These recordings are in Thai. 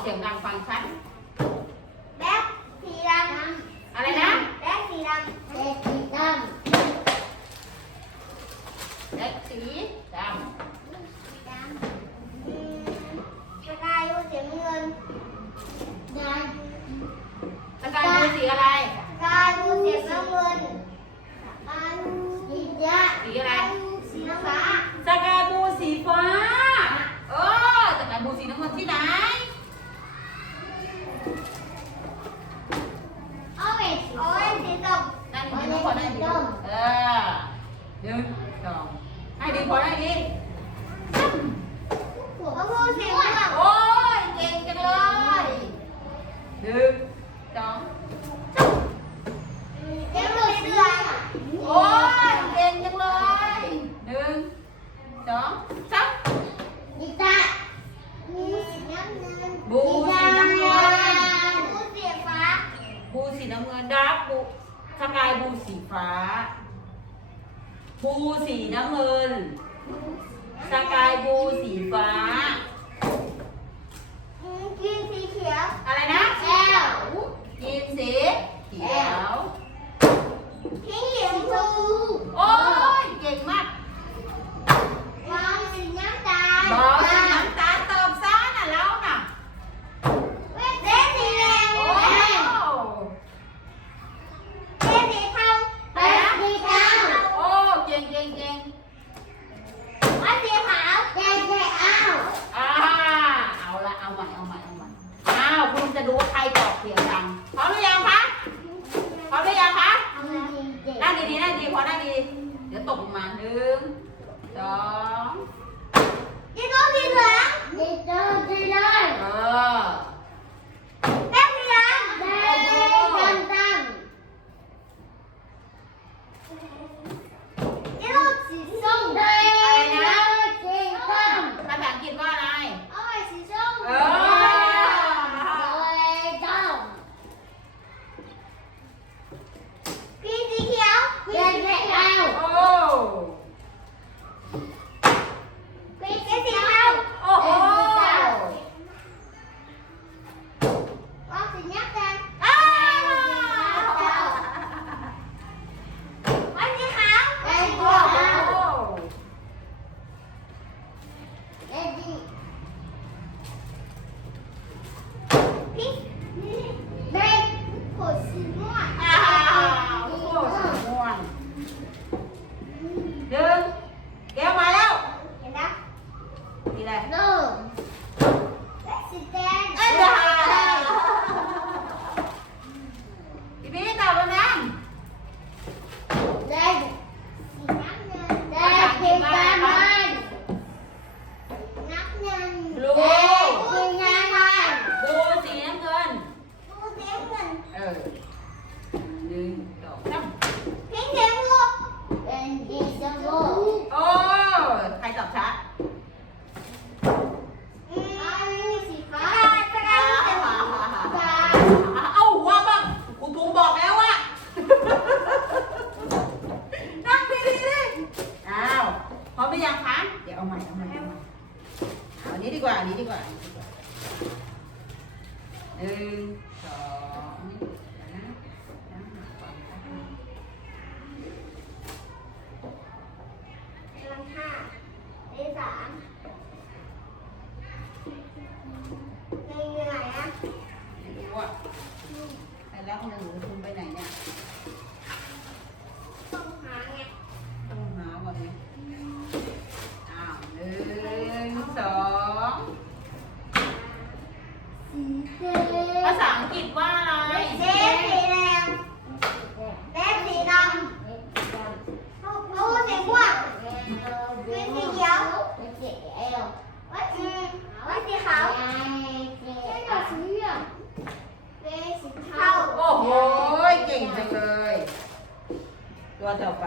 เสียงดังฟังชัด สกายบูสีฟ้า กินสีเขียว อะไรนะแก้ว กินสีเขียว เอาใหม่เอาใหมเอาอันนี้ดีกว่าอันี้ดีกว่าหนึ่งสองแล้วหนึ่ง เจเอววัดสีวัดสีขาวแค่หนอสีเหลืองเป็สีเทาโอ้โหเก่งจังเลยตัวต่อไป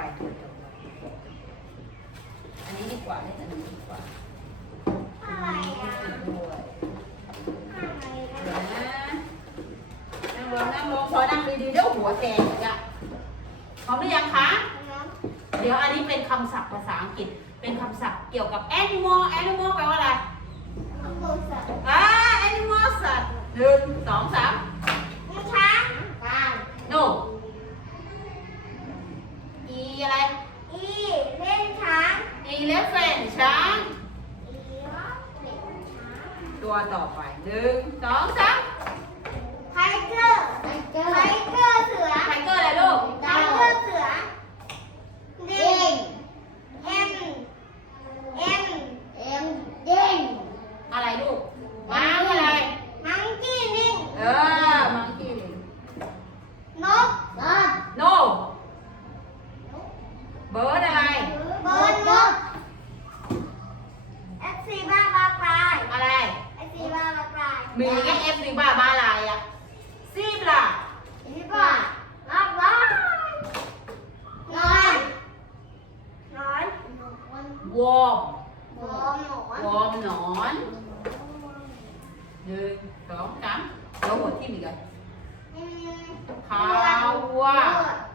อันนี้ดีกว่าเล่นอันนี้ดีกว่าอะไรอะนั่งลงนั่งลงพอนั่งดีๆเดี๋วหัวแตกจ้ะพร้อมหยังคะ เดี๋ยวอันนี้เป็นคำศัพท์ภาษาอังกฤษ เป็นคำศัพท์เกี่ยวกับ animal animal แปลว่าอะไรอ่า animal สัตว์หนึ่งสองสามช้างช้าง no อีอะไร อีเล่นช้างอี elephant ช้าง ตัวต่อไปหนึ่งสองสาม มีแค่เอฟซีบ้าบ้าลายอะซีบล่ะ นี่ป่ะรับร้อนนอนนอน วอร์ม วอมหนอน วอร์มหนอนหนึ่งสองสามเดี๋ยวหัวทิ่มอีกอะ อืม ขาววัว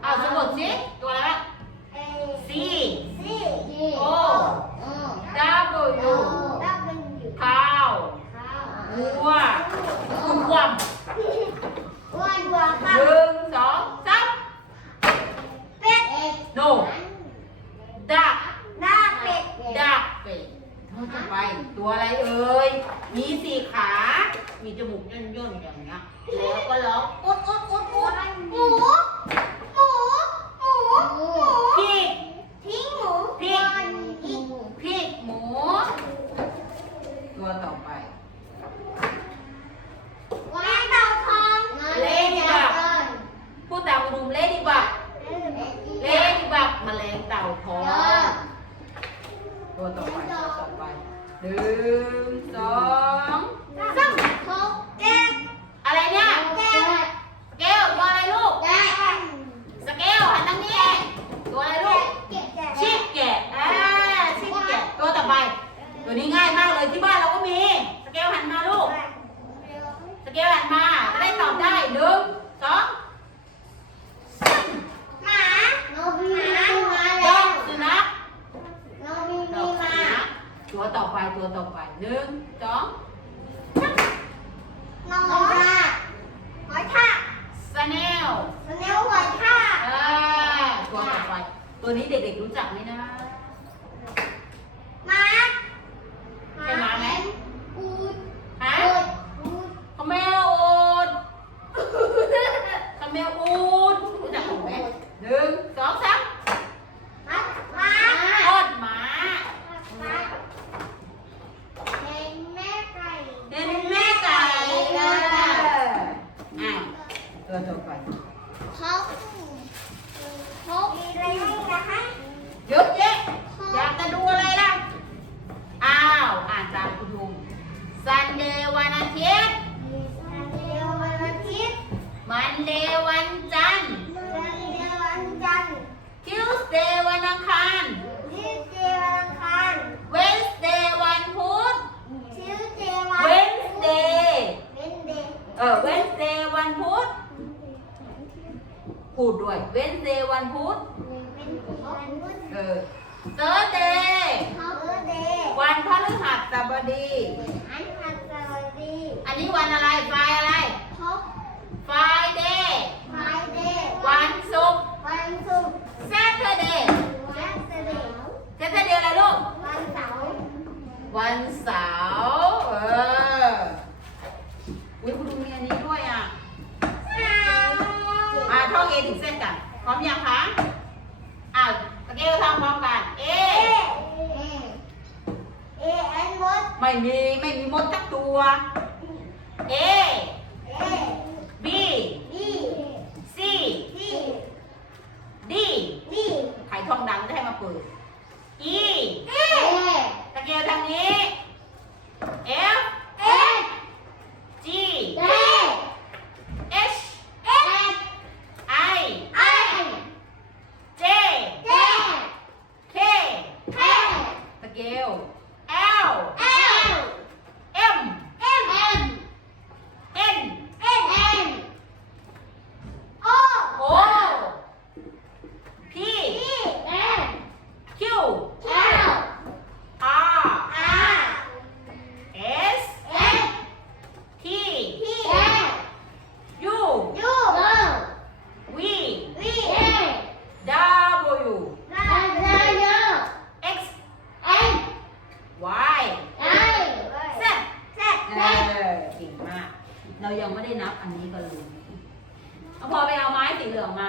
อ้าวสะกดสิตัวอะไรวะ เอ C ซี O W ดับเป็นอยู่ ข้าว ข้าว วัวอ้วม อ้วนบัว ห ข้าว นึ่งสองสาม เป็ด no ดัก หน้าเป็ด ดักเป็ดเราจะไปตัวอะไรเอ่ย มีสี่ ขา มีจมูกย่นย่นๆอย่างเงี้ยแล้วก็ร้องอุดอุดอุดอุดหมูหมูหมูหมูพีกทิ้งหมูพีกอีกพีกหมู ตัวต่อไปแมงเต่าทองพูดตามอุดมเลดี้บักเลดี้บักแมลงเต่าทองตัวต่อไปตัวต่อไป หนึ่งสองสาม แก้ม อะไรเนี่ย แก้ม สเกลตัวอะไรลูก แก้ม สเกลหันทางนี้ ตัวอะไรลูก ชิปแกะอ่าชิปแกะ ตัวต่อไป ตัวนี้ง่ายมากเลยที่บ้านเราก็มี สเกลหันมาลูก สเกลหันมา จะได้ตอบได้หนึ่งสอง หมาหมา ดอกสุนัขดอกสุนัขตัวต่อไป ตัวต่อไปหนึ่งสอง นอนหอยทาก สแนล เนื้อหอยทาก อ่าตัวต่อไป ตัวนี้เด็กๆรู้จักไหมนะ หมา ใช่หมาไหม อูด ฮะ อูด คาเมลอูดคาเมลอูดรู้จักถูกไหมหนึ่งสองสาม หมาหมา ทอดหมา หมาเป็นแม่ไก่ เป็นแม่ไก่นะอะตัวต่อไป เขาเขามีอะไรให้นะคะ เยอะแยะอยากจะดูอะไรล่ะ อ้าว อ่านตามคุณลุงซันเดย์วันอาทิตย์เดียววันอาทิตย์มันเดย์วันจันทร์เดียววันจันทร์ทิวสเดย์วันอังคารที่เดียววันอังคารเวนสเดย์วันพุธชื่อเจวันเวนสเดย์เป็นเด็กเออเวนสเดย์วันพุธพูดด้วยเวนสเดย์วันพุธ เป็นวันพุธเออเ u อร์เดย์เขาเดย์วันพฤหัสบดีอันหัสวัสดีอันนี้วันอะไรไฟอะไรพบไฟเดย์ไฟเดย์วันศุกร์วันศุกร์ Saturday วันเสาร์ Saturday อะไรลูกวันเสาร์วันเสาร์เอออุ้ยคุณดูมีอันนี้ด้วยอะอ่าท่อง A ถึงเส้นกันพร้อมยังคะอ่าสเกลทำพร้อมกัน A เอเอแอนมด ไม่มีไม่มีมดสักตัว A เอ B บี C ซี D ดีใครท่องดังจะให้มาเปิด E เอสเกลทางนี้ Y ไอ้แซดแซดเออเก่งมาก เรายังไม่ได้นับอันนี้ก็รู้เอาพอไปเอาไม้สีเหลืองมา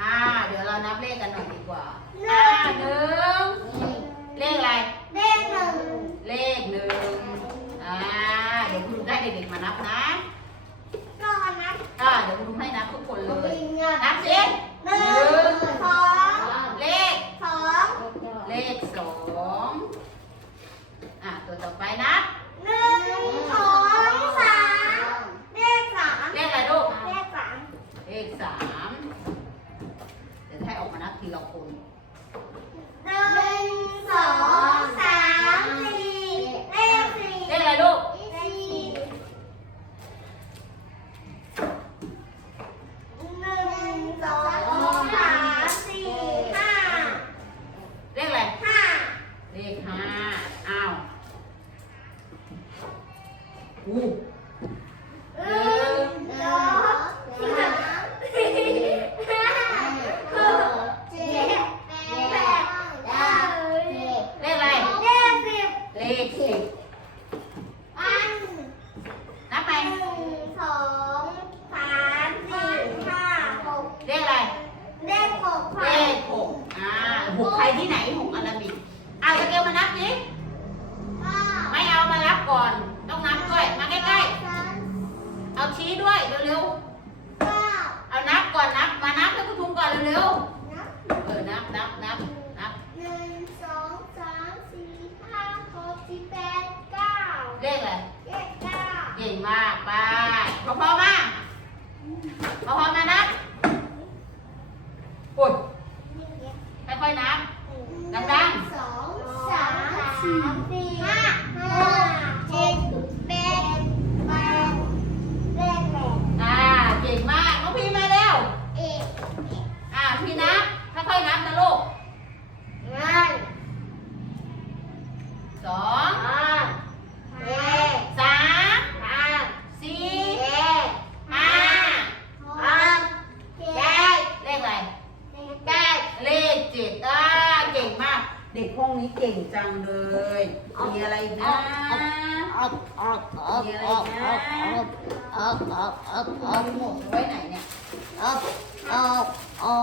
อ่า เดี๋ยวเรานับเลขกันหน่อยดีกว่า อ่าหนึ่งเลขอะไร เลขหนึ่งเลขหนึ่งอ่า เดี๋ยวคุณได้เด็กๆมานับนะ Lord. Foi. อ๊อรอ๊อนอ๊อบอ๊อบอ๊อบอ๊อาเอาเอาเอาเอาเอาเอาหมกไว้ไหนเนี่ยเอาเอาเอา